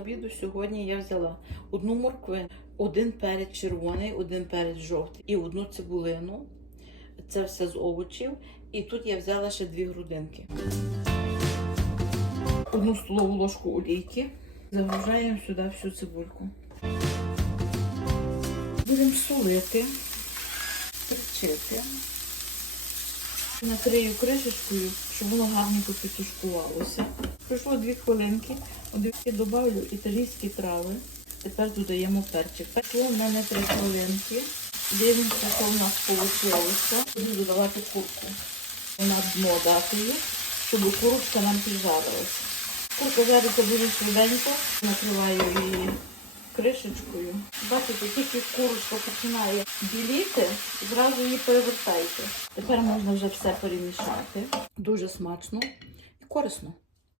обіду сьогодні я взяла одну морквину, один перець червоний, один перець жовтий і одну цибулину. Це все з овочів. І тут я взяла ще дві грудинки. Одну столову ложку олійки. Загружаємо сюди всю цибульку. Будемо солити, перчити. Накрию кришечкою, щоб воно гарненько підтушкувалося. Пройшло дві хвилинки, одівки додавлю італійські трави. Тепер додаємо перчик. Пекло в мене три хвилинки. Дивимося, що в нас вийшло. Буду додавати курку. На дно дати її, щоб курочка нам піджарилася. Курка жариться дуже швиденько, накриваю її кришечкою. Бачите, тільки курочка починає біліти, зразу її перевертайте. Тепер можна вже все перемішати. Дуже смачно і корисно.